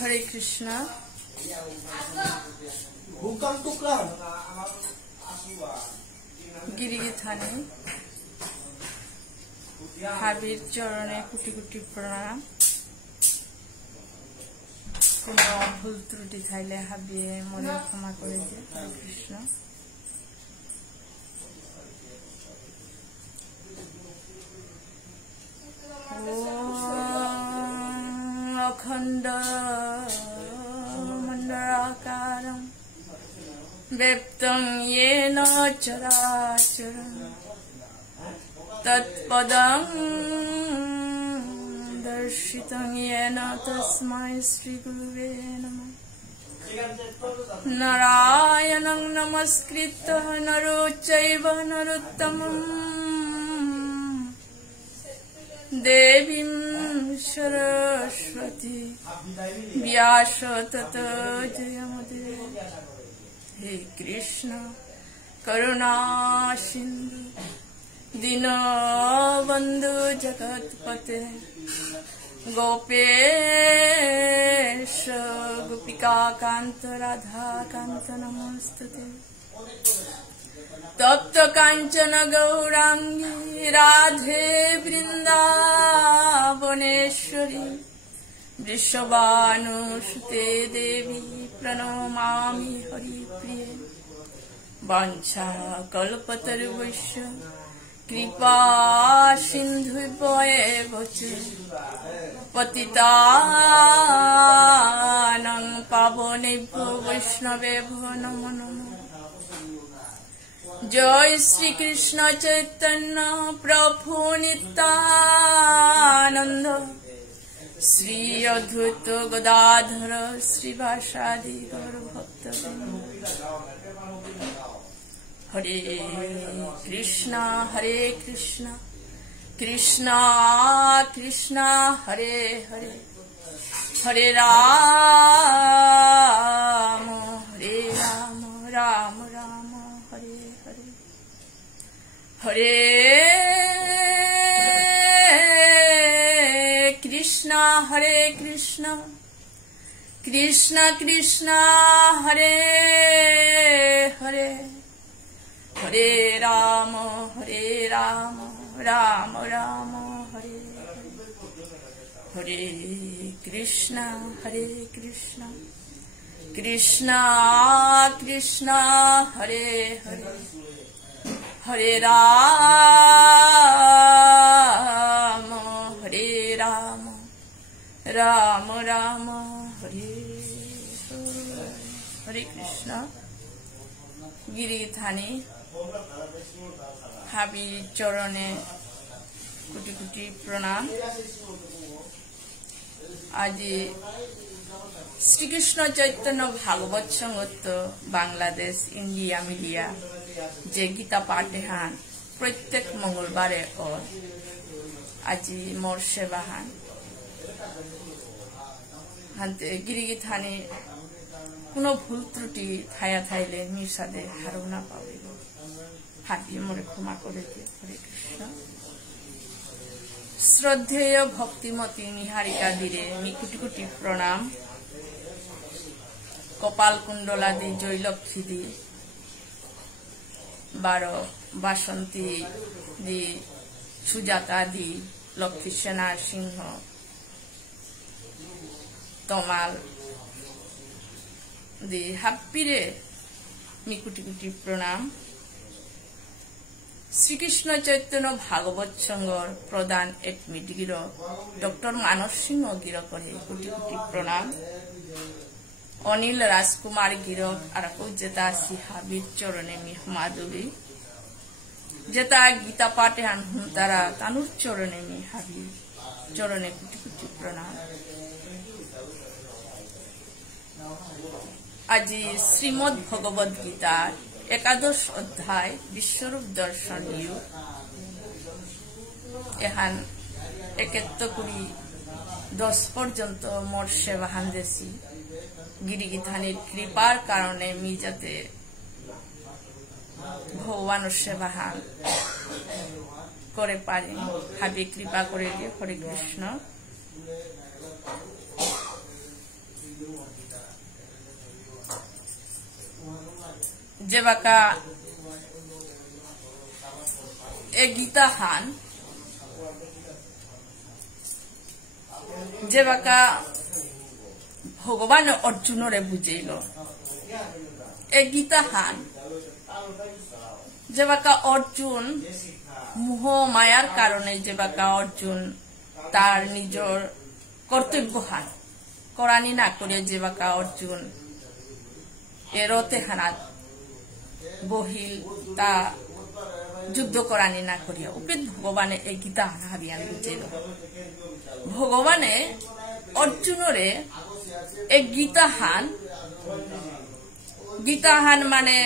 हरे कृष्णा गिरिगी थाने हाबिर चरणे कोटि कोटि प्रणाम কোনো ভুল ত্রুটি থাইলে হাবিয়ে মনে ক্ষমা করে দিয়ে হরে কৃষ্ণ অখণ্ড মণ্ডলাকারং ব্যপ্তং येन চরাচরং তৎপদং दर्शितं येन तस्मै श्री गुरुवे नमः नारायणं नमस्कृत्य नरो चैव नरोत्तमं देवीं सरस्वती व्यास ततो जयमुदीरये हे कृष्ण करुणा सिन्धु दीनबन्धु जगत्पते गोपेश गोपिकाकान्त राधाकान्त नमोस्तुते तप्त काञ्चन गौराङ्गी राधे वृन्दावनेश्वरी वृषभानुसुते देवी प्रणमामि हरिप्रिये वाञ्छाकल्पतरुभ्यश्च कृपा सिन्धुभ्येव च पतितानां पावनेभ्यो वैष्णवेभ्यो नमो नमः जय श्री कृष्ण चैतन्य प्रभु नित्यानंद श्री अद्वैत गदाधर श्रीवासादि गौरभक्तवृन्द हरे कृष्णा कृष्णा कृष्णा हरे हरे हरे राम राम राम हरे हरे हरे कृष्णा कृष्णा कृष्णा हरे हरे हरे राम राम राम हरे हरे हरे कृष्णा कृष्णा कृष्णा हरे हरे हरे राम राम राम हरे हरे कृष्णा गिरी थानी हाबी चरणे कोटि कोटि प्रणाम आज श्रीकृष्ण चैतन्य भागवत संगत बांग्लादेश इंडिया मिलिया जे गीता पाठे हान प्रत्येक मंगलबारे और आज मोर सेवा हान हानते गिरिगी थाने কোনো ভুল ত্রুটি থায়া থাইলে নির্সাদে হারুনা পাবে হাত দিয়ে মরে ক্ষমা করে দিয়ে হরে কৃষ্ণ শ্রদ্ধেয় ভক্তিমতী নিহারিকা দিরে মি কোটি কোটি প্রণাম কপাল কুণ্ডলা দি জয়লক্ষ্মী দি 12 বাসন্তী দি সুজাতা দি লক্ষ্মী সেনা সিংহ তমাল दे हाप्पीरे मी कोटि कोटि प्रणाम श्रीकृष्ण चैतन्य भागवत संघर प्रधान एडमिट गिर डॉक्टर मानस सिंह गिर करे कोटि कोटि प्रणाम अनिल राजकुमार गिर आरको जेता सिहाबीर चरणे मी माधुरी जेता गीता पाठे हान हुंतारा तानुर चरणे मी हाबी चरणे कोटि कोटि प्रणाम आज श्रीमद भगवद गीता एकादश अध्याय विश्वरूप दर्शन एहान 1-10 पर्यंत मोर सेवा हान्देसी गिरिगी थानीर कृपार कारणे मी जाते भगवान सेवा हान করে পারে হাবি কৃপা করে দিয়ে হরে কৃষ্ণ। যে বাকা এ গীতা হান যে বাকা ভগবান অর্জুনরে বুঝাইল এ গীতা হান যে বাকা অর্জুন মোহ মায়ার কারণে যে বাকা অর্জুন তার নিজের কর্তব্য হান করানি না করে যে বাকা অর্জুন এরতে হানাত বহিল তা যুদ্ধ করানি না করিয়া উপিত ভগবানে এই গীতা হাবিয়ান বুঝাইল ভগবানে অর্জুনরে এই গীতা হান মানে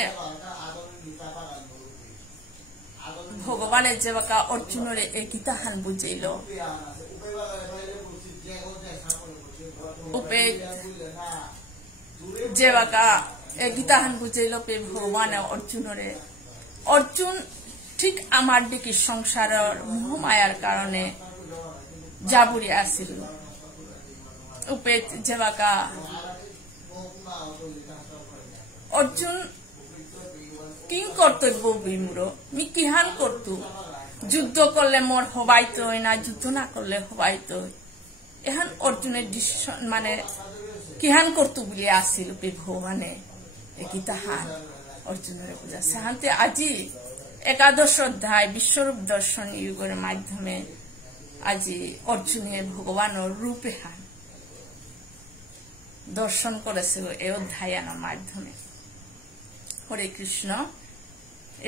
ভগবানের যে বাকা অর্জুনরে এই গীতা হান বুঝাইল উপে যে বাকা এই গীতা হান বুঝাইল পে ভগবান অর্জুনরে অর্জুন ঠিক আমার দিকে সংসারের মোহমায়ার কারণে জাবুরি আসিল উপে যে বাকা অর্জুন কিং কর্তব্য বিমূঢ় মি কিহান করতু যুদ্ধ করলে মোর হবাইতো না যুদ্ধ না করলে হবাইতো এহান অর্জুনের ডিসিশন মানে কিহান করতু বলে আসিল পে ভগবানে গীতা হান অর্জুনের পূজা সেহান্তে আজি একাদশ অধ্যায় বিশ্বরূপ দর্শন যুগের মাধ্যমে আজি অর্জুনের ভগবানের রূপে হান দর্শন করেছে এই অধ্যায়নের মাধ্যমে হরে কৃষ্ণ।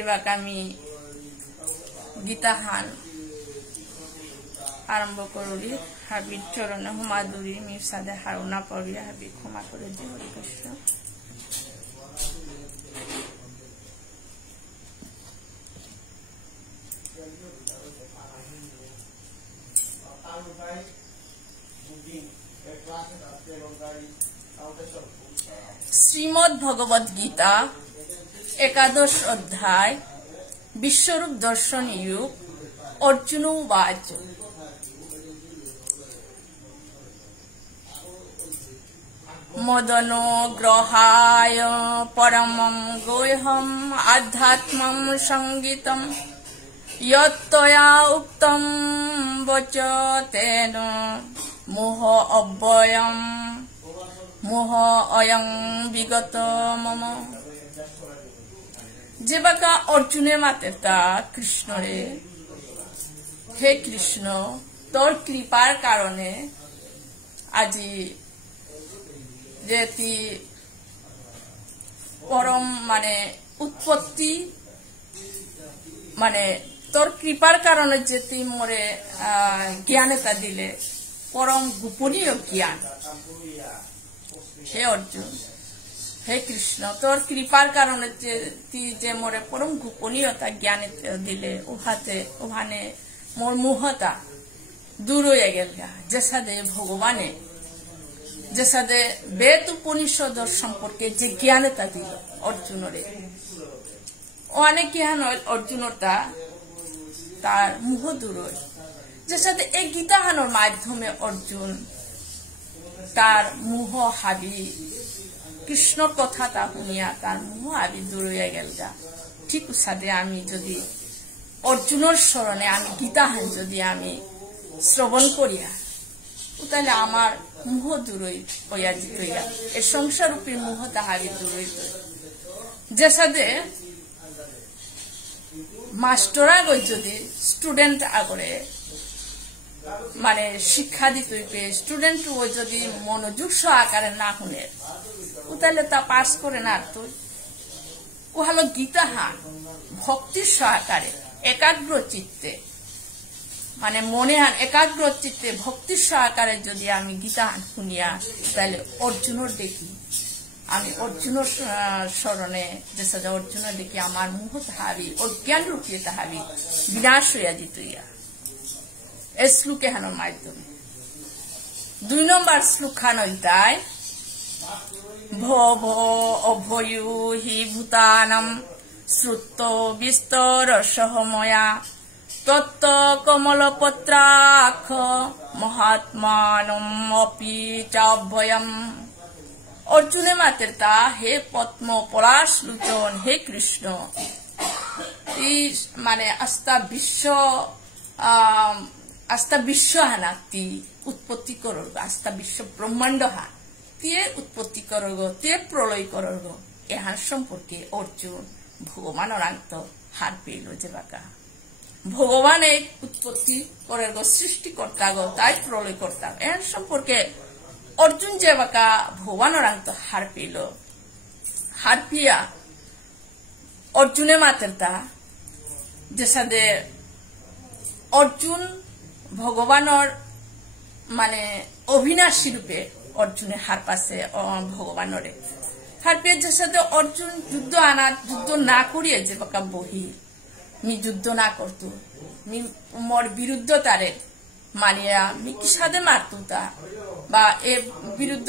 এবার আমি গীতা হান আরম্ভ করি হাবির চরণে হুমাদুরি মির্সাদে হারুনা পড়িয়া হাবি ক্ষমা করে দি হরে কৃষ্ণ। শ্রীমদ্ ভগবদ গীতা একাদশ অধ্যায় বিশ্বরূপ দর্শন যুগ অর্জুন উবাচ মদনো গ্রহায় পরমম গুহ্যম আধ্যাত্মম সঙ্গীতম যত্তয়া উক্তম বচ তেন মোহ অব্যয়ম মোহ অয়ং বিগত মম। যে বাকা অর্জুনের মাতেতা কৃষ্ণরে হে কৃষ্ণ তোর কৃপার কারণে আজি যে পরম মানে উৎপত্তি মানে তোর কৃপার কারণে যে তুই মোরে জ্ঞানতা দিলে পরম গোপনীয় জ্ঞান হে অর্জুন হে কৃষ্ণ তোর কৃপার কারণে যে তুই যে মোরে পরম গোপনীয়তা জ্ঞান দিলে ওখানে মোর মোহতা দূর হয়ে গেল যে সাদে ভগবানে যে সাদে বেদ উপনিষদ সম্পর্কে যে জ্ঞানতা দিল অর্জুনরে অনেক জ্ঞান অর্জুনতা তার মোহ দূর যে সাথে এই গীতাহানোর মাধ্যমে অর্জুন তার মোহ হাবি কৃষ্ণর কথা তা শুনিয়া তার মোহ হাবি দূর হয়ে গেল ঠিক সাথে আমি যদি অর্জুনের স্মরণে আমি গীতাহান যদি আমি শ্রবণ করিয়া তাহলে আমার মোহ দূর হইয়া যেত এই সংসারূপী মোহ তাহাবি দূর হইত যে সাথে মাস্টার আগই যদি স্টুডেন্ট আগরে মানে শিক্ষা দিতে স্টুডেন্ট যদি মনোযোগ সহকারে না শুনে তাহলে তা পাস করে না তো ও হলো গীতা হান ভক্তির সহকারে একাগ্র চিত্তে মানে মনে হান একাগ্র চিত্তে ভক্তির সহকারে যদি আমি গীতা হান শুনিয়া তাহলে অর্জুনের দেখি আমি অর্জুনের স্মরণে যে সাজা অর্জুনের দেখি আমার মোহ তাহাবি অজ্ঞান রূপিয়ে তাহাবি বিনাশ হইয়া দিত এই শ্লোকে হানোর মাধ্যমে 2 নম্বর শ্লোক খান তাই ভব অভয়ু হি ভূতানম শ্রুত বিস্তর সহময়া তত্ত্ব কমলপত্রাক্ষ মহাত্মানম অপি চাভ্যয়ম। অর্জুনে মাতের তা, হে পদ্ম পলাশ লোচন, হে কৃষ্ণ, এই মানে আস্থা বিশ্ব হানা তি উৎপত্তি করগ, আস্থা বিশ্ব ব্রহ্মাণ্ড হান তিয়ে উৎপত্তি করগ, তিয়ে প্রলয় করগ। এহার সম্পর্কে অর্জুন ভগবানের আন্ত হার পেল যে বাকা ভগবানে উৎপত্তি করে সৃষ্টি করতা গো, তাই প্রলয় করতা। এর সম্পর্কে অর্জুন যে বাকা ভগবানের আন্ত হার পেল, হার পিয়া অর্জুনে মাতের তা যে সাদে অর্জুন ভগবানের মানে অবিনাশী রূপে অর্জুনে হার পাশে ভগবানরে হার পেয়ে যে সাথে অর্জুন যুদ্ধ না করিয়ে যে বাকা বহি মি যুদ্ধ না করতো, মি মোর বিরুদ্ধ তারে মানিয়া মি কি সাথে মারতো তা বা এ বিরুদ্ধ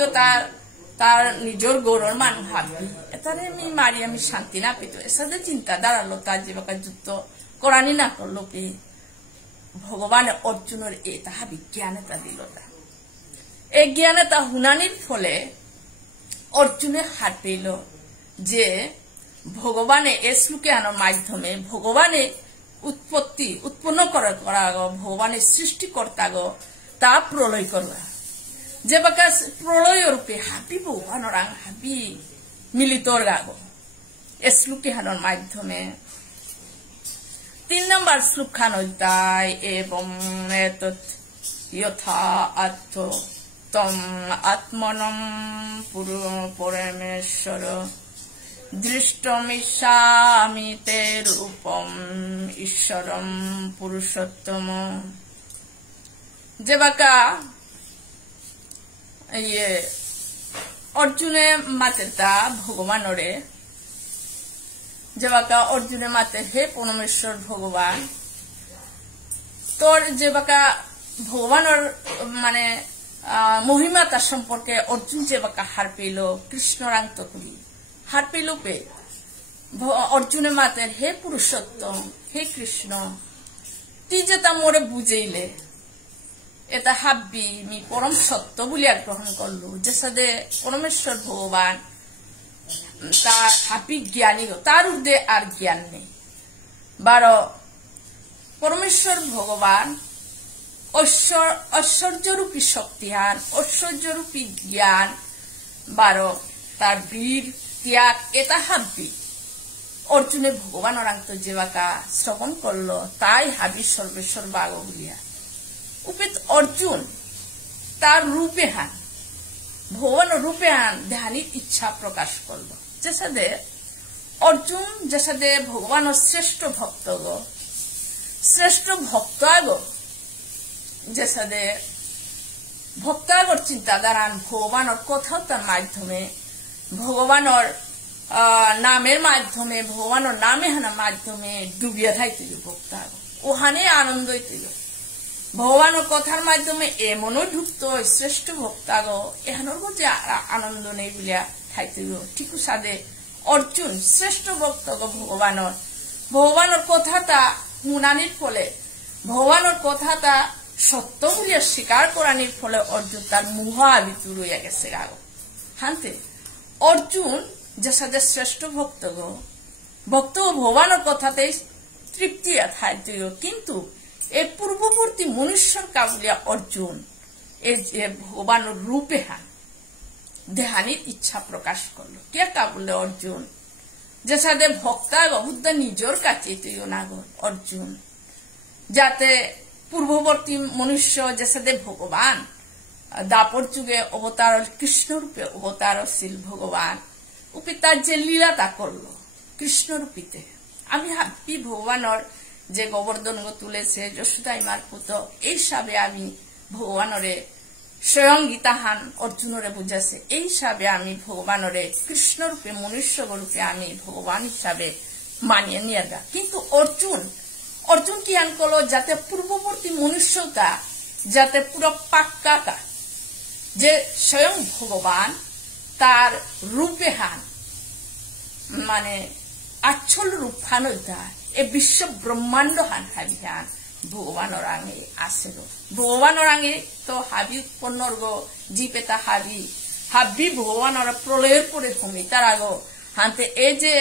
তার নিজের গৌরর মান ভাববি এটারে মি মারি আমি শান্তি না পেতো। এর সাথে চিন্তা দাঁড়ালো তার যে বাকা যুদ্ধ করানি না করলো পে ভগবান অর্জুনের এ তাহা বিজ্ঞানতা দিল। এই জ্ঞানতা হুনানির ফলে অর্জুনে হার পেল যে ভগবানে এ শ্লোকে আনার মাধ্যমে ভগবানে উৎপন্ন করা ভগবানের সৃষ্টিকর্তা গো তা প্রলয় করবা যে বাকা প্রলয় রূপে হাবি ভগবানের আং হাবি মিলিত গাগো এ শ্লোকে আনার মাধ্যমে। 3 নম্বর শ্লোক খান হইতাই এবং যথা আত্ম তম আত্মনম পরমেশ্বর দৃষ্টমিষ্যামি তে রূপম ঈশ্বরম পুরুষোত্তম। যে বাকা অর্জুনে মাতের তা ভগবানরে যে বাকা অর্জুনে মাতে, হে পরমেশ্বর ভগবান, তোর যে বাকা ভগবানের মানে মহিমাতা সম্পর্কে অর্জুন যে বাকা হার পেল কৃষ্ণরান্ত করি হার পেল পে অর্জুনে মাতের, হে পুরুষোত্তম, হে কৃষ্ণ, তুই যে তা মোরে বুঝেইলে এটা হাববি মি পরম সত্য বলিয়া গ্রহণ করলো যে সাথে পরমেশ্বর ভগবান তার হাপি জ্ঞানী তার ঊর্ধ্বে আর জ্ঞান নেই। 12 পরমেশ্বর ভগবান ঐশ্বর্যরূপী শক্তিহান, ঐশ্বর্যরূপী জ্ঞান, 12 তার বীর ত্যাগ এটা হাবি অর্জুনে ভগবান অরান্ত যে বাকা শ্রবণ করলো তাই হাবি সর্বেশ্বর বাগ বলিয়া উপিত অর্জুন তার রূপে হান ভগবান রূপে হান ধ্যানির ইচ্ছা প্রকাশ করলো যে সাথে অর্জুন যে সাথে ভগবানের শ্রেষ্ঠ ভক্ত গো শ্রেষ্ঠ ভক্ত আগো যে সাথে ভক্ত আগর চিন্তাধারা ভগবানের কথাও তার মাধ্যমে ভগবানের নামের মাধ্যমে ভগবানের নামে হানার মাধ্যমে ডুবিয়া থাইছিল ভক্ত আগো ওখানে আনন্দ হইছিল ভগবানের কথার মাধ্যমে এমনও ঢুকত শ্রেষ্ঠ ভক্ত আগো এখানোর মধ্যে আনন্দ নেই বলিয়া থাইছিল। ঠিক সাদে অর্জুন শ্রেষ্ঠ ভক্ত গো ভগবানের কথাটা শুনানির ফলে ভগবানের কথাটা সত্য বলিয়া স্বীকার করানির ফলে অর্জুন তার মুহ আবিতু রইয়া গেছে গাগো হানতে অর্জুন যে সাথে শ্রেষ্ঠ ভক্ত গো ভক্ত ভগবানের কথাতেই তৃপ্তি থাইছিল কিন্তু এই পূর্ববর্তী মনুষ্যর কাবুলিয়া অর্জুন এই যে ভগবানের রূপে হান দেহানির ইচ্ছা প্রকাশ করলো কে কাবুলে অর্জুন যে সাথে ভক্তা বুদ্ধ নিজের কাছে না অর্জুন যাতে পূর্ববর্তী মনুষ্য যে সাথে ভগবান দাপর যুগে অবতার কৃষ্ণ রূপে অবতারশীল ভগবান উপে তার যে লীলাটা করলো কৃষ্ণ রূপীতে আমি হাবি ভগবানের যে গোবর্ধন গো তুলেছে যশোদাই মার পুত এই হিসাবে আমি ভগবানরে স্বয়ং গীতাহান অর্জুনরে বুঝাছে এই হিসাবে আমি ভগবানরে কৃষ্ণ রূপে মনুষ্য রূপে আমি ভগবান হিসাবে মানিয়ে নিয়ে যা কিন্তু অর্জুন কি আন করলো যাতে পূর্ববর্তী মনুষ্যতা যাতে পুরো পাক্কাটা যে স্বয়ং ভগবান তার রূপে হান মানে আচ্ছল রূপ হান এ বিশ্ব ব্রহ্মাণ্ড হান হাবি হান ভগবানৰ আঙে আছে গো ভগবানৰ আঙে তো হাবি উৎপন্নৰ গো জীপেতা হাবি ভগবানৰ প্ৰলয়ৰ পৰে সমিতাৰ আগো হানতে এই যে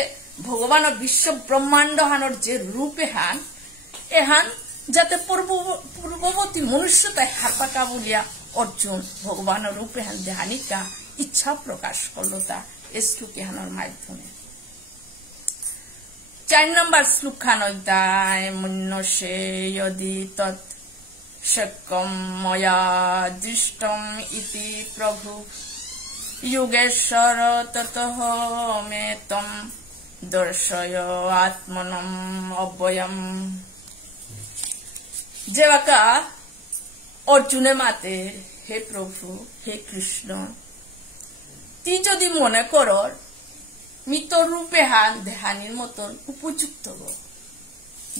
ভগবানৰ বিশ্ব ব্ৰহ্মাণ্ড হানৰ যে ৰূপে হান এহান যাতে পূৰ্ববর্তী মনুষ্যতায় হারপাকা বলিয়া অর্জুন ভগবানের রূপে হান দেহানিকা ইচ্ছা প্রকাশ করলো তা শ্লোক হানোর মাধ্যমে 4 নম্বর শ্লোক খান অধ্যায় মন্যসে যদি তৎ শক্যম ময়া দৃষ্টম ইতি প্রভু যোগেশ্বর ততঃ মে তম দর্শয় আত্মনম অব্যয়ম যেবাকা অর্জুনে মাতে হে প্রভু হে কৃষ্ণ তুই যদি মনে করর মৃত রূপে হান দেহানির মতন উপযুক্ত গো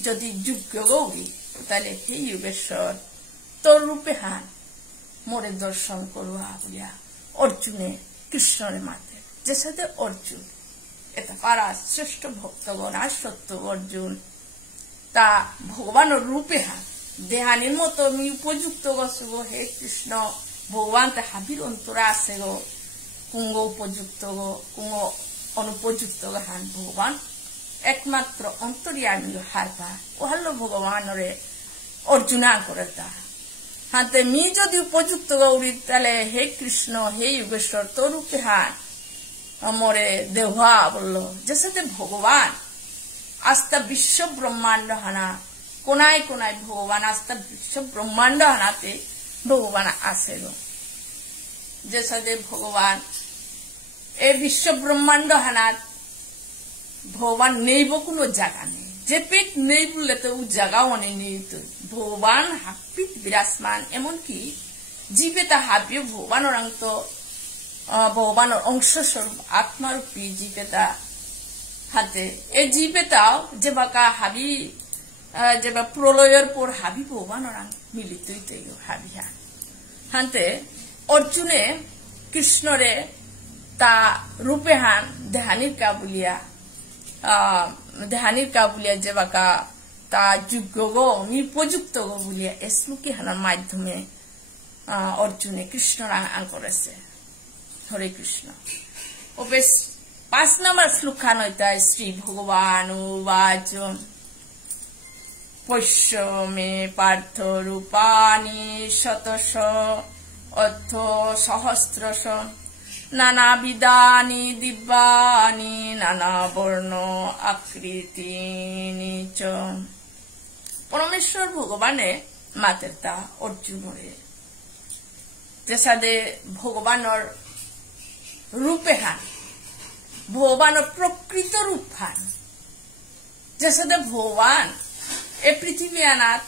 যদি যোগ্য গৌরী তাহলে হে যোগেশ্বর তোর রূপে হান মোরে দর্শন করুয়া বলিয়া অর্জুনে কৃষ্ণরে মাতে যে সাথে অর্জুন এটা পারা শ্রেষ্ঠ ভক্তগণ আর সত্য অর্জুন তা ভগবানের রূপে হান দেহানির মতো আমি উপযুক্ত গো হে কৃষ্ণ ভগবান তা হাবির অন্তরা আছে গো কুঙ্গ উপযুক্ত গো কুঙ্গ অনুপযুক্ত গো হান ভগবান একমাত্র অন্তরিয়ামী হারপা ও হল ভগবানরে অর্জুনা করে তা হাতে মি যদি উপযুক্ত গৌরী তাহলে হে কৃষ্ণ হে যোগেশ্বর তোর রূপে হান মরে দেহা বলল যে সাথে ভগবান আস্থা বিশ্ব ব্রহ্মাণ্ড হানা কোনায় কোনায় ভগবান আস্থা বিশ্ব ব্রহ্মাণ্ড হানাতে ভগবান আছে গো যে সাথে ভগবান এ বিশ্ব ব্রহ্মাণ্ড হানাত ভগবান নেইব কোনো জায়গা নেই যে পেট নেই বললে তো জায়গাও অনেক নেই তো ভগবান হাপিত বিরাজমান এমনকি জীবে তা হাবিও ভগবানের অংশ ভগবানের অংশ স্বরূপ আত্মারূপী জীবেতা হাতে এই জীবেতাও যে বাকা হাবি যে প্রলয়ের পর হাবি ভগবানের মিলিতই হাবি হানতে অর্জুনে কৃষ্ণরে তা রূপে হান দেহানির কা বলিয়া যে বাকা তা যোগ্য গো নির্পযুক্ত গো বলিয়া এ শ্লোকে হানার মাধ্যমে অর্জুনে কৃষ্ণর আং করেছে হরে কৃষ্ণ ও বেশ 5 নম্বর শ্লোক খান হইতায় শ্রী ভগবান উবাচ পশ্য মে পার্থ রূপানি শতশ অর্থ সহস্রশ নানাবিধানি দিব্যানি নানা বর্ণ আকৃতিনি চ পরমেশ্বর ভগবানে মাতের তা অর্জুনরে যে সাথে ভগবানের রূপে হান ভগবানের প্রকৃত রূপ হান যে সাথে ভগবান এ পৃথিবী আনাত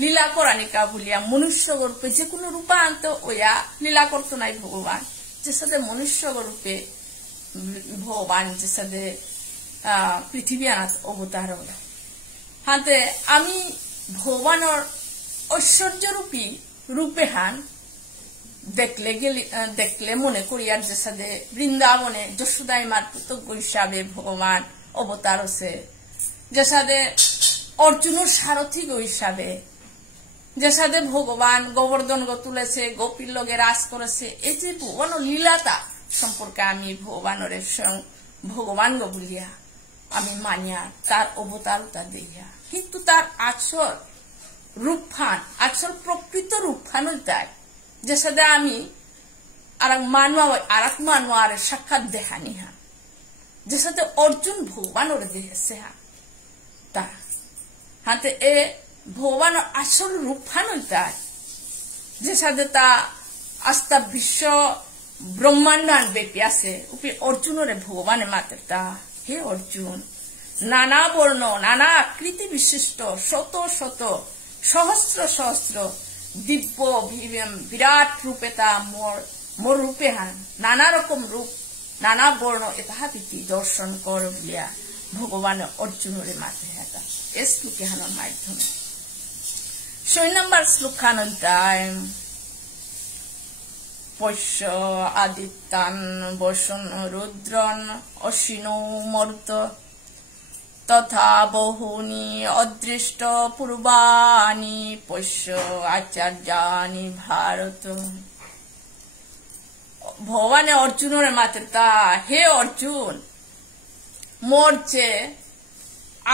লীলা করানিকা বলিয়া মনুষ্য রূপে যে কোনো রূপা আনত ওয়া লীলা করত নাই ভগবান যে সাথে মনুষ্য রূপে ভগবান যে সাথে পৃথিবী আনাত অবতার হাতে আমি ভগবানের ঐশ্বর্যরূপী রূপে হান দেখলে মনে করি আর যে সাথে বৃন্দাবনে যশোদাই মার পুতজ্ঞ হিসাবে ভগবান অবতার হচ্ছে যে সাথে অর্জুনের সারথী গো হিসাবে যে সাথে ভগবান গোবর্ধন গো তুলেছে গোপীর লগে রাজ করেছে এই যে ভগবানের লীলাতা সম্পর্কে আমি ভগবানের স্বয়ং ভগবান গো বলিয়া আমি মানিয়া তার অবতারতা দেখিয়া কিন্তু তার আসল রূপফান আসল প্রকৃত রূপফান তাই যে সাথে আমি আর মানুয়ার সাক্ষাৎ দেখানি হ্যাঁ যে সাথে অর্জুন ভগবানের দেখেছে হ্যাঁ তা হাতে এ ভগবানের আসল রূপফান তাই যে সাথে তা আস্থা বিশ্ব ব্রহ্মাণ্ড ব্যাপী আছে উপে অর্জুনরে ভগবানের মাতের তা হে অর্জুন নানা বর্ণ নানা আকৃতি বিশিষ্ট শত শত সহস্র সহস্র দিব্য বিরাট রূপে তা মোর রূপে হান নানা রকম রূপ নানা বর্ণ এটা হাতি দর্শন কর বলিয়া ভগবানের অর্জুনরে মাতে হেতা এ শ্লোকে হানোর মাধ্যমে 6 নম্বর শ্লোক খান পশ্য আদিত্যান বসন রুদ্রন অশ্বিনৌ মরুত তথা বহুনি অদৃষ্ট পূর্বানি পশ্য আচার্যানি ভারত। ভগবানে অর্জুনের মাত্রা, হে অর্জুন, মোর যে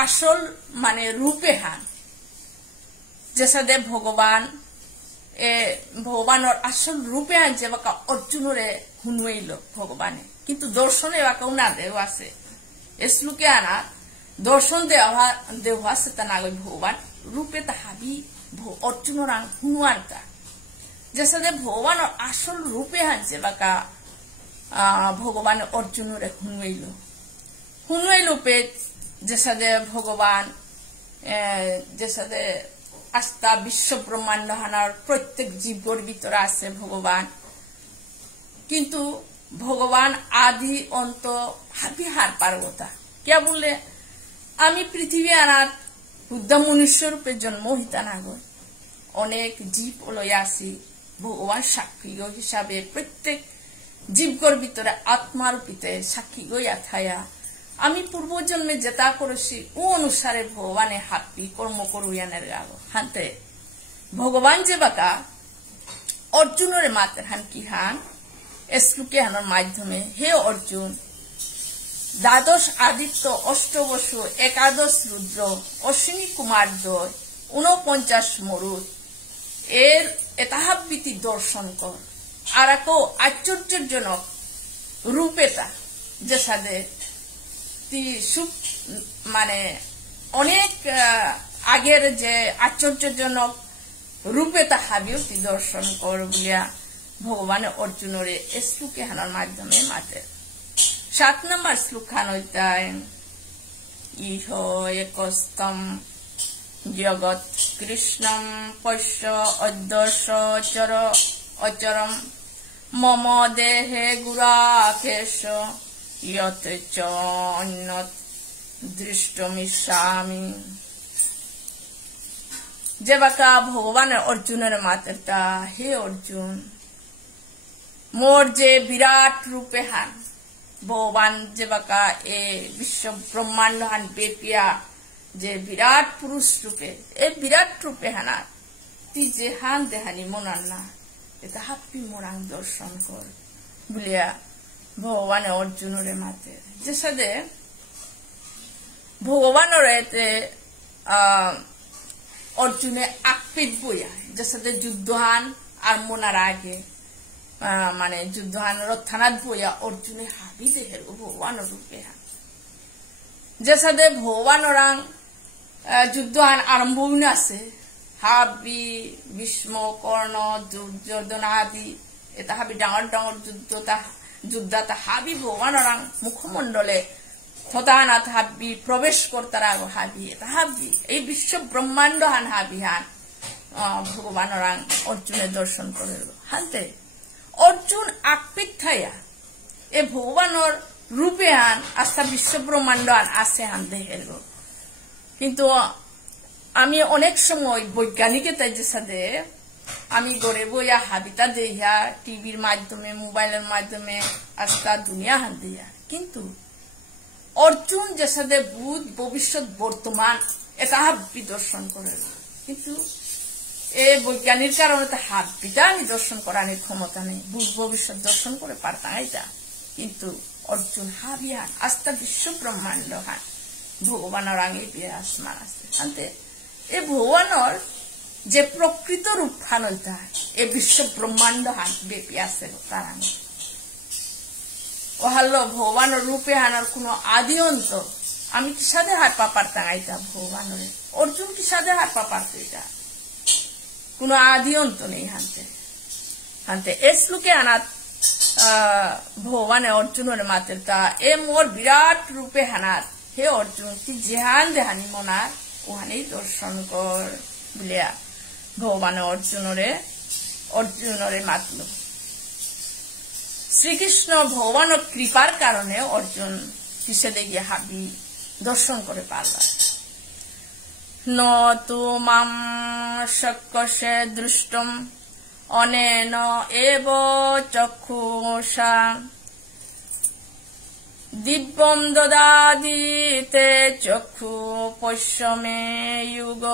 আসল মানে রূপে হান, যেসাদে ভগবান ভগবানের আসল রূপে হান যে বাকা অর্জুনরে হুনুইল ভগবানে, কিন্তু দর্শনে বাকা উনা দেও আছে এসলুকে আনা দর্শন দেওয়া আছে তা নাগই ভগবান রূপে তাহাবি অর্জুনরা হুনুয়ানতা, যেসাদে ভগবানের আসল রূপে হান যে বাকা ভগবান অর্জুনরে হুনুইল পে যেসাদে ভগবান যেসাদে আস্থা বিশ্ব ব্রহ্মাণ্ড হানার প্রত্যেক জীবর ভিতরে আছে ভগবান, কিন্তু ভগবান আদি অন্ত হাবি হার পার্বতা কে বললে আমি পৃথিবী আনার বুদ্ধ মনুষ্য রূপে জন্ম হইতা না গো, অনেক জীব লইয়া আসি ভগবান সাক্ষী হিসাবে প্রত্যেক জীবগর ভিতরে আত্মারূপিতে সাক্ষী গইয়া থায়া আমি পূর্ব জন্মে যেটা করেছি ও অনুসারে ভগবানে হাপি কর্ম করুয়ানের গাবো হানতে ভগবান যে বাকা অর্জুনের মাতের হান কি হান এসলুকে হানোর মাধ্যমে, হে অর্জুন, দ্বাদশ আদিত্য অষ্টবসু একাদশ রুদ্র অশ্বিনী কুমার দ্বয় 49 মরুদ এর এতাহাবৃতি দর্শন কর, আর এক আশ্চর্যজনক রূপেতা যেসাদে মানে অনেক আগের যে আশ্চর্যজনক রূপে তাহাবিও তি দর্শন কর বলিয়া ভগবান অর্জুনরে এ শ্লোকে হানার মাধ্যমে মাতে। 7 নম্বর শ্লোক হান হইতায় ইহ একস্তম জগৎ কৃষ্ণম পশ্য অদ্যশ অচরম মম দেহে গুরাকেশ ইয়ত চ অন্যত দৃষ্টমিষ্যামি। যে বাকা ভগবানের অর্জুনের মাতেরটা, হে অর্জুন, মোর যে বিরাট রূপে হান ভগবান যে বাকা এ বিশ্ব ব্রহ্মাণ্ড হান বেপিয়া যে বিরাট পুরুষ রূপে এ বিরাট রূপে হানার তি যে হান দেহানি মনার না এটা হাপ্পি মোরাং দর্শন কর বলিয়া ভগবানের অর্জুনরে মাতে। যে সাদে ভগবানের এতে অর্জুনে আকপিত বইয়া যে সাথে যুদ্ধহান আর মনার আগে মানে যুদ্ধহান রথানাথ বইয়া অর্জুনে হাবি দেহের ভগবানের রূপে হান যে সাথে ভগবানরাং যুদ্ধহান আরম্ভ আছে হাবি ভীষ্ম কর্ণ দুর্যোধন আদি এটা হাবি ডাঙর ডাঙর যুদ্ধতা হাবি ভগবানরাং মুখমণ্ডলে হতানাথ হাবি প্রবেশ করতারা হাবি এটা হাবি এই বিশ্ব ব্রহ্মাণ্ড হান হাবি হান ভগবানরাং অর্জুনের দর্শন করে হানতে অর্জুন আকপিত থাইয়া এ ভগবানের রূপে হান আস্থা বিশ্ব ব্রহ্মাণ্ড হান আছে হান দেহের। কিন্তু আমি অনেক সময় বৈজ্ঞানিকের যে সাথে আমি গড়ে বইয়া হাবিতা দেইয়া টিভির মাধ্যমে মোবাইলের মাধ্যমে আস্থা দুনিয়া হান দিয়া, কিন্তু অর্জুন যে সাথে ভূত ভবিষ্যৎ বর্তমান এটা হাবি দর্শন করে, কিন্তু এ বৈজ্ঞানিক কারণে তো হাবিটা নিদর্শন করার ক্ষমতা নেই, ভূত ভবিষ্যৎ দর্শন করে পারতাম এটা, কিন্তু অর্জুন হাবি হান আস্থা বিশ্ব ব্রহ্মাণ্ড হান ভগবানের আগে বিরাজমান আছে আনতে এ ভগবানের যে প্রকৃত রূপ হান হইতা এ বিশ্ব ব্রহ্মাণ্ড হান বেপি আছে তার আগে ওহাল ভগবানের রূপে হানার কোন আদি অন্ত আমি কি সাথে হাত পা পারতাম এটা ভগবানের অর্জুন কি সাথে হাত পা পারত এটা কোন আদি অন্ত নেই হানতে হানতে এ শ্লোকে আনাত ভগবানে অর্জুনের মাতের তা এ মোর বিরাট রূপে হানাত হে অর্জুন তুই যেহান দেহানি মনার ওহানেই দর্শন কর বলিয়া ভগবানে অর্জুনরে মাতল। শ্রীকৃষ্ণ ভগবানের কৃপার কারণে অর্জুন কিসে গিয়ে হাবি দর্শন করে পারলা। ন তো মাম শক্যসে দৃষ্টম অনেন এব চক্ষুষা দিব্যম দদাদিতে চক্ষু পশ্যমে যুগ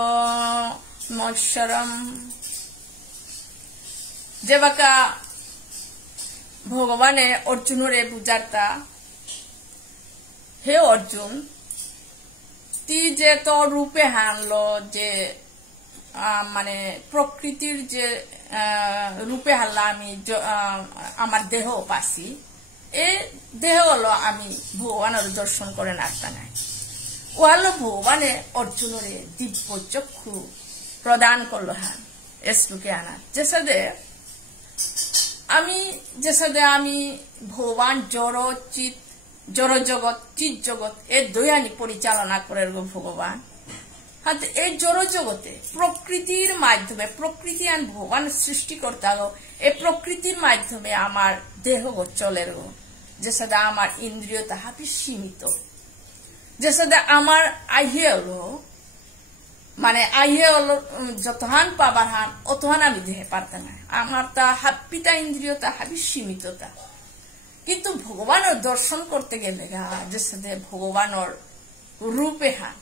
মৎসরম। যেবাকা ভগবানে অর্জুনরে বুঝারতা, হে অর্জুন, তি যে তোর রূপে হানলো, যে মানে প্রকৃতির যে রূপে হারলা আমি আমার দেহ পাচ্ছি, এই দেহ হলো আমি ভগবানের দর্শন করে নাড়তা নাই। ও হলো ভগবানে অর্জুনরে দিব্য চক্ষু প্রদান করলো হ্যাঁ এসলুকে আনার। যেসাদে আমি ভগবান জড় জগৎ চিৎ জগৎ এর দয়ানি পরিচালনা করে ভগবান। এই জড় জগতে প্রকৃতির মাধ্যমে, প্রকৃতি আর ভগবান সৃষ্টি করতে গো, এই প্রকৃতির মাধ্যমে আমার দেহ চলে গো। যেসাদে আমার ইন্দ্রিয় তাহা সীমিত, যেসাদে আমার আইহে হলো, মানে আইহে হলো যতহান পাবার হান অতহান আমি দেহে পারতাম না। আমার তা হাপ্পিতা ইন্দ্রিয় তাহা সীমিততা। কিন্তু ভগবানের দর্শন করতে গেলে যেসাদে ভগবানের রূপে হান,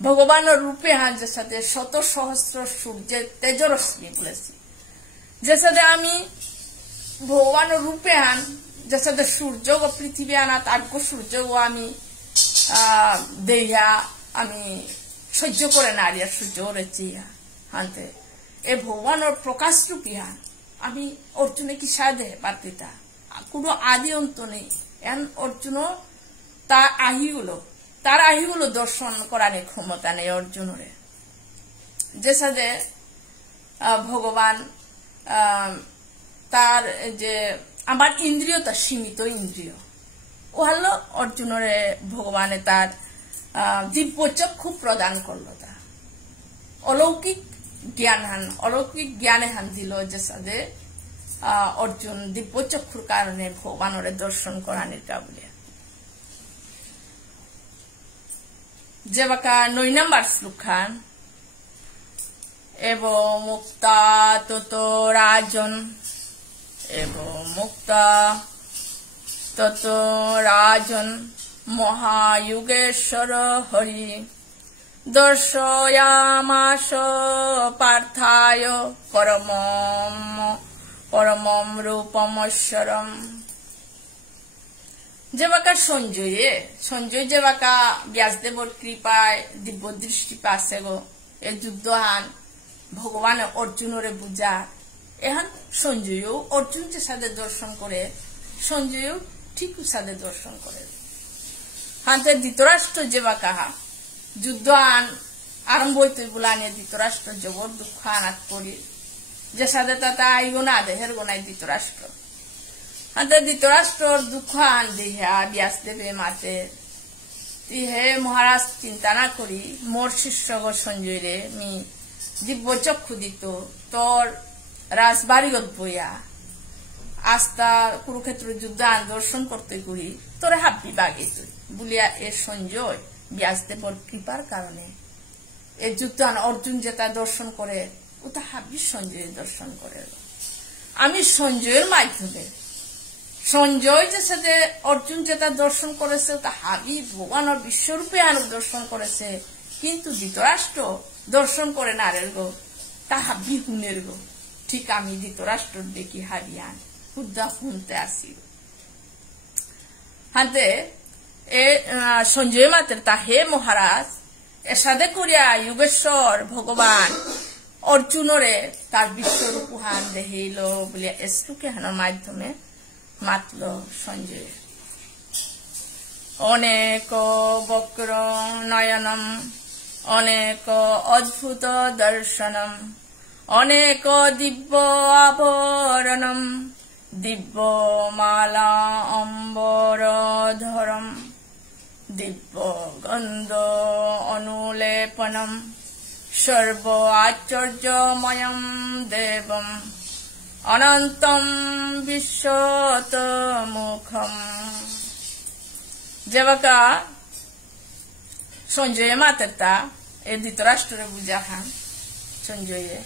ভগবানের রূপে হান, যেসাদে শত সহস্র সূর্যের তেজরশ্মি বলেছি, যেসাদে আমি ভগবানের রূপে হান, যেসাদে সূর্য ও পৃথিবী আনা তার্ক সূর্য ও আমি দেয়া আমি সহ্য করে নারী আর সূর্য রয়েছি হানতে এ ভগবানের প্রকাশ রূপী হান আমি অর্জুনে কি সাধে পারতিতা কোনো আদি অন্ত নেই। এন অর্জুন তার আহিগুলো দর্শন করার ক্ষমতা নেই অর্জুনের। যে সাথে ভগবান তার যে আমার ইন্দ্রিয়তা সীমিত ইন্দ্রিয়, ও হলো অর্জুনের ভগবানে তার দিব্য চক্ষু প্রদান করলো। তা অলৌকিক জ্ঞানে হান দিল, যে সাথে অর্জুন দিব্য চক্ষুর কারণে ভগবানের দর্শন করানির কাবুলে। যেবাকা 9 নম্বর শ্লোক খান, এব মুক্তা তত রাজন, এব মুক্তা তত রাজন মহাযুগেশ্বর হরি দর্শয়ামাস পার্থায় পরমম রূপমশ্বরম। যেবাকা সঞ্জয় যেবাকা ব্যাসদেবর কৃপায় দিব্য দৃষ্টি পাশে গো, এ যুদ্ধ হান ভগবান অর্জুনরে বুঝা, এখন সঞ্জয়ও অর্জুন যে সাথে দর্শন করে, সঞ্জয়ও ঠিক সাথে দর্শন করে। হাতে ধৃতরাষ্ট্র যেবাকা যুদ্ধ আন আরম্ভ হইতে বলানি, ধৃতরাষ্ট্র জবর দুঃখ আনাত করি, যে সাথে তাতে আইব না দেহের গোনাই ধৃতরাষ্ট্র। হাতে ধৃতরাষ্ট্রর দুঃখ আন দেহা ব্যাসদেবে মাতে, হে মহারাজ চিন্তা না করি মোর শিষ্য সঞ্জয় রে মি দিব্য চক্ষু দিত তোর রাজবাড়িগত বইয়া আস্তা কুরুক্ষেত্র যুদ্ধ আন দর্শন করতে করি তোরে হাব্বি বাগে তুই বলিয়া এ সঞ্জয় ব্যাসদেবর কৃপার কারণে এ যুদ্ধ আন অর্জুন যেটা দর্শন করে ও তা হাব্বি সঞ্জয় দর্শন করে। আমি সঞ্জয়ের মাধ্যমে সঞ্জয় যে সাথে অর্জুন যেটা দর্শন করেছে তা হাবি ভগবানের বিশ্বরূপে আন দর্শন করেছে, কিন্তু ধৃতরাষ্ট্র দর্শন করে না রে গো, তা হাবি হুনের গো। ঠিক আমি ধৃতরাষ্ট্র দেখি হাবিয়ান হুদ্দা শুনতে আসি হাতে এ সঞ্জয় মাত্র তা হে মহারাজ এসাদে করিয়া যুগেশ্বর ভগবান অর্জুনরে তার বিশ্বরূপ হান দেহিল বলিয়া এসলুকে হানোর মাধ্যমে মাতল সঞ্জয়। অনেক বক্র নয়নম অনেক অদ্ভুত দর্শনম অনেক দিব্য আভরণম দিব্য মালা অম্বরধরম দিব্য গন্ধ অনুলেপনম সর্ব আশ্চর্যময়ম দেবম অনন্তম বিশ্বতমুখম। যেবাকা সঞ্জয় মাতেরটা এ ধৃতরাষ্ট্রে বুঝা খান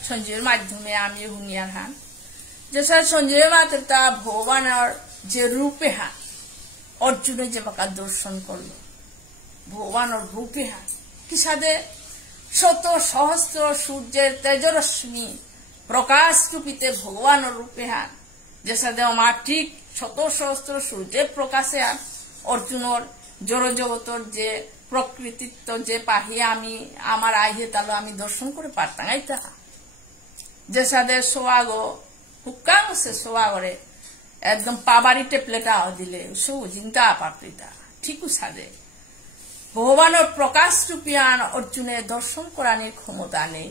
সঞ্জয়ের মাধ্যমে আমি হুনিয়ার হান যে স্যার সঞ্জয় মাতেরটা ভগবানের যে রূপে হান অর্জুনে যে বাকা দর্শন করলো ভগবানের রূপে কি সাদে শত সহস্র সূর্যের তেজরশ্মি প্রকাশ রূপিতে ভগবানের রূপে যে সাদে আমার ঠিক শত সহস্র সূর্যের প্রকাশে অর্জুনের জড় জগতর যে প্রকৃতিত্ব যে পাহিয়ে আমি আমার আইহে তালো আমি দর্শন করে পারতাম আইতা যে সাদে সোয়াগ হুক্কাং সে সোয়াগরে একদম পাবারি টেপলেটা দিলে সব চিন্তা পারতা ঠিক সাদে ভগবানের প্রকাশ রূপিয়ান অর্জুনে দর্শন করানোর ক্ষমতা নেই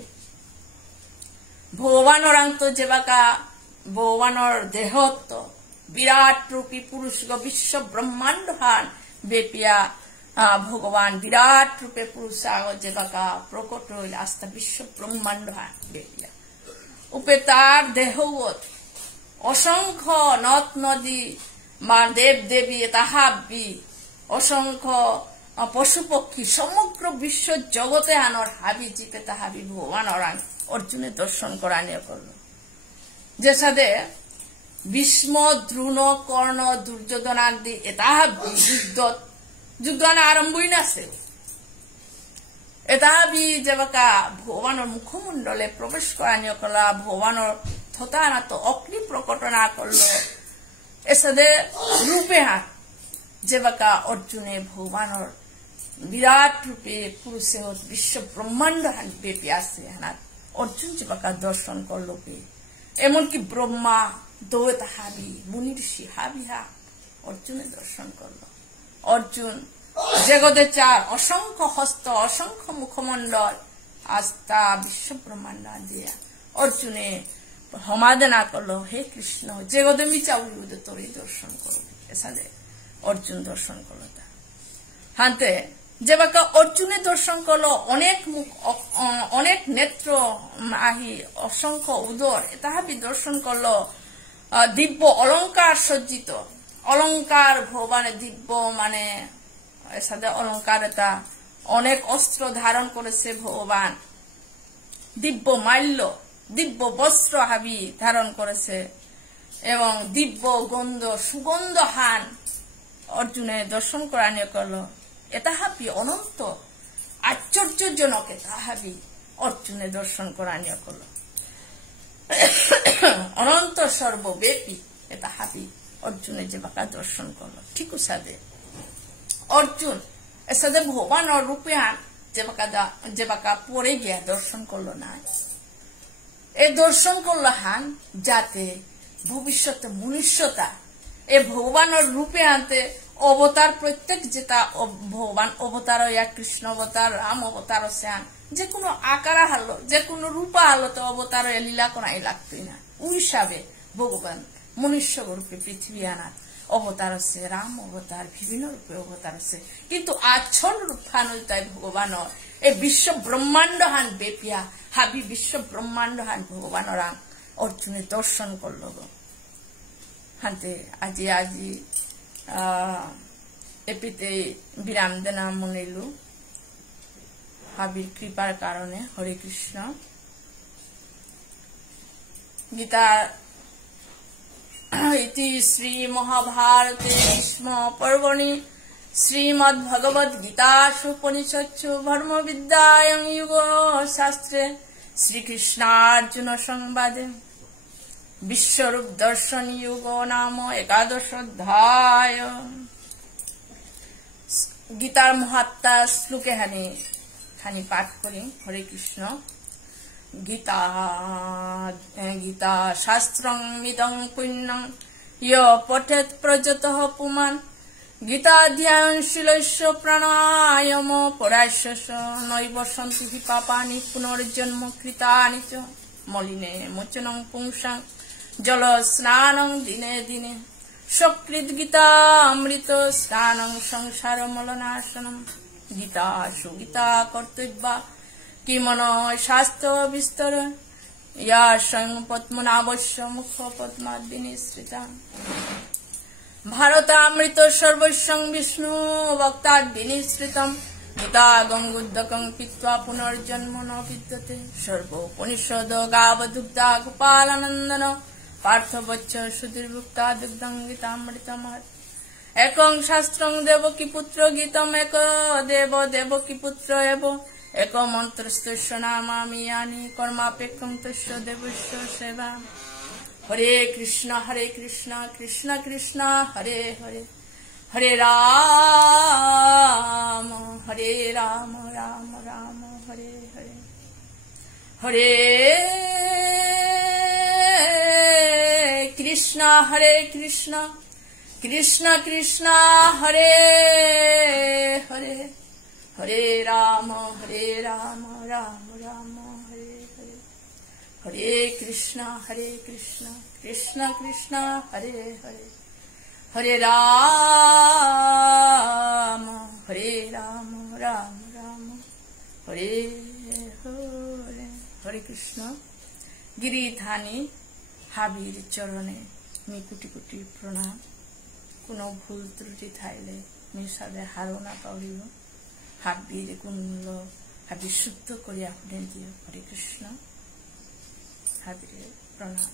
ভগবানের আন্ত যে বাকা ভগবানের দেহত্ব বিরাট রূপী পুরুষ বিশ্ব ব্রহ্মাণ্ড হান বেপিয়া ভগবান বিরাট রূপে পুরুষ যে বাকা প্রকট হইল আস্থা বিশ্ব ব্রহ্মাণ্ড হান বেপিয়া উপে তার দেহগত অসংখ্য নদ নদী মা দেব দেবী তাহাবি অসংখ্য পশু পক্ষী সমগ্র বিশ্ব জগতে আনর হাবি জিপে তাহাবি ভগবান অর্জুনে দর্শন করানো করলো যে সাদে ভীষ্ম দ্রোণ কর্ণ দুর্যোধনাদি এতাহাবি যুদ্ধ আরম্ভই নাছে এতাহাবি যে বাকা ভগবানের মুখমণ্ডলে প্রবেশ করানো করলা ভগবানের থতানাত অগ্নি প্রকটনা করলো এসাদে রূপে যে বাকা অর্জুনে ভগবানের বিরাট রূপে পুরুষে বিশ্ব ব্রহ্মাণ্ড ব্যাপী আছে হানাত অর্জুন যে বাকা দর্শন করলো এমনকি ব্রহ্মা দৌত হাবি মুনি ঋষি হাবিহা অর্জুনে দর্শন করলো অর্জুন জগতে চার অসংখ্য হস্ত অসংখ্য মুখমণ্ডল আস্থা বিশ্ব ব্রহ্মাণ্ড দিয়া অর্জুনে সমাধানা করলো হে কৃষ্ণ জগতে মিচাউলি তোরই দর্শন করো এসাদে অর্জুন দর্শন করলো তা হাতে যে বাকা অর্জুনে দর্শন করলো অনেক নেত্র আহি অসংখ্য উদর তাহাবি দর্শন করলো দিব্য অলঙ্কার সজ্জিত অলঙ্কার ভগবানের দিব্য মানে সাথে অলঙ্কার এটা অনেক অস্ত্র ধারণ করেছে ভগবান দিব্য মাল্য দিব্য বস্ত্র হাবি ধারণ করেছে এবং দিব্য গন্ধ সুগন্ধ হান অর্জুনে দর্শন করানো করলো এতাহাবি অনন্ত আশ্চর্যজনক এতাহাবি অর্জুনে দর্শন করানো করলো অনন্ত সর্বব্যাপী এতাহাবি অর্জুনে যে বাকা দর্শন করলো ঠিক সাদে অর্জুন এসাদে ভগবান রূপে যে বাকা পরে গিয়া দর্শন করলো না এ দর্শন করলো হান যাতে ভবিষ্যতে মনুষ্যতা এ ভগবানের রূপে আনতে অবতার প্রত্যেক যেটা ভগবান অবতার কৃষ্ণ অবতার রাম অবতার শ্যান যে কোনো আকারা হালো যে কোনো রূপা হালো তো অবতার লীলা করাই লাগতোই না ওই হিসাবে ভগবান মনুষ্য রূপে পৃথিবী আনার অবতার আছে রাম অবতার বিভিন্ন রূপে অবতার আছে কিন্তু আচ্ছল রূপানুতায় ভগবানের এই বিশ্ব ব্রহ্মাণ্ড হান বেপিয়া হাবি বিশ্ব ব্রহ্মাণ্ড হান ভগবানের অর্জুনে দর্শন করল হাতে আজি এপিতে বিরাম দেনা মনিলু হাবির কৃপার কারণে হরে কৃষ্ণ গীতা ইতি শ্রী মহাভারতে ভীষ্ম পর্বণি শ্রীমদ্ ভগবদ গীতাসু উপনিষৎসু ধর্ম বিদ্যায়ং যুগ শাস্ত্রে শ্রীকৃষ্ণার্জুন সংবাদে বিশ্বরূপ দর্শন যুগ নাম একাদশ অধ্যায় গীতার মহাত্মা শ্লোকে খানি পাঠ করি হরে কৃষ্ণ গীতা শাস্ত্রং মিদং পুণ্যং ইয় পঠেত প্রযতঃ পুমান গীতাধ্যায়ং শিলস্য প্রাণায়াম পরায়স্য নৈব সন্তি হি পাপানি পুনর্জন্ম কৃতানি চ মলিনে মোচনং পুংসাং জল স্নানং দিনে দিনে সকৃত গীতা অমৃত স্নানং সংসার মলনাশনম গীতা সুগীতা কর্তব্যা কিমন শাস্ত্র বিস্তর ইয়া স্বয়ং পদ্মনাভস্য মুখ পদ্মাদ বিনিসৃতা ভারতামৃত সর্বস্বং বিষ্ণু ভক্তাদ বিনিসৃতম গীতা গঙ্গুদ্দকং পিত্বা পুনর্জন্ম ন বিদ্যতে সর্বোপনিষদ গাবদুগ্ধা গোপালানন্দন পার্থবচ্চ সুধীর্ভুক্তা দুগ্ধং গীতামৃতমাত একং শাস্ত্রং দেবকী পুত্র গীতম এক দেব দেবকী পুত্র এব এক মন্ত্রস্তস্য নামামি আনি কর্মাপেক্ষং তস্য দেবস্য সেবা। হরে কৃষ্ণ কৃষ্ণ কৃষ্ণ হরে হরে হরে রাম রাম রাম হরে হরে হরে কৃষ্ণ কৃষ্ণ কৃষ্ণ হরে হরে হরে রাম রাম রাম হরে হরে হরে কৃষ্ণ কৃষ্ণ কৃষ্ণ হরে হরে হরে রাম রাম রাম হরে হরে হরে কৃষ্ণ। গিরিধানী হাবির চরণে মি কোটি কোটি প্রণাম। কোনো ভুল ত্রুটি থাইলে মি সাদে হারনা পাউলিব হাবির কুণ্ড হাবি শুদ্ধ করিয়া শুনে দিও। হরে কৃষ্ণ। হাবির প্রণাম।